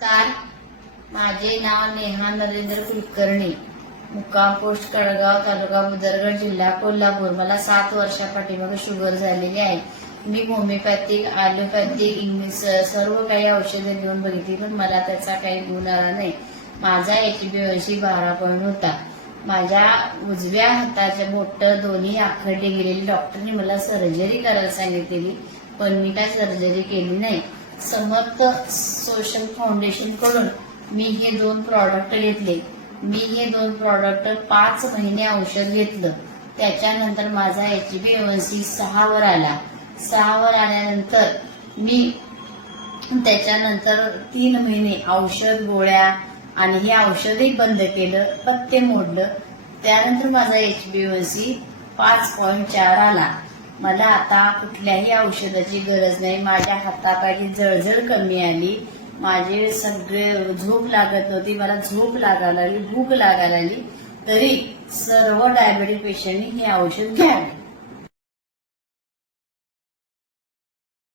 नमस्कार. माझे नाव नेहा नरेंद्र कुलकर्णी. मुक्काम पोस्ट कडगाव तालुका बुदरगड जिल्हा कोल्हापूर. मला सात वर्षा पाठीमागे शुगर झालेली आहे. मी होमिओपॅथिक ॲलोपॅथिक इंग्लिश सर्व काही औषधं घेऊन बघितली पण मला त्याचा काही गुण आला नाही. माझा एच बी वर्षी बारा पॉईंट होता. माझ्या उजव्या हाताच्या बोट दोन्ही आखडले गेलेली. डॉक्टरने मला सर्जरी करायला सांगितलेली पण मी काय सर्जरी केली नाही. समर्थ सोशल फाउंडेशनकडून मी हे दोन प्रॉडक्ट घेतले. मी हे दोन प्रॉडक्ट पाच महिने औषध घेतलं. त्याच्यानंतर माझा एच बी सी सहावर आला. सहावर आल्यानंतर मी त्याच्यानंतर तीन महिने औषध गोळ्या आणि हे औषधही बंद केलं पत्ते मोडलं. त्यानंतर माझा एच बी सी पाच पॉईंट चार आला. मला आता कुठल्याही औषधाची गरज नाही. माझ्या हातापायची जळजळ कमी आली. माझे सगळे झोप लागत नव्हती. मला झोप लागायला लागली भूक लागायला लागली. तरी सर्व डायबेटिक पेशंटनी हे औषध घ्यावे.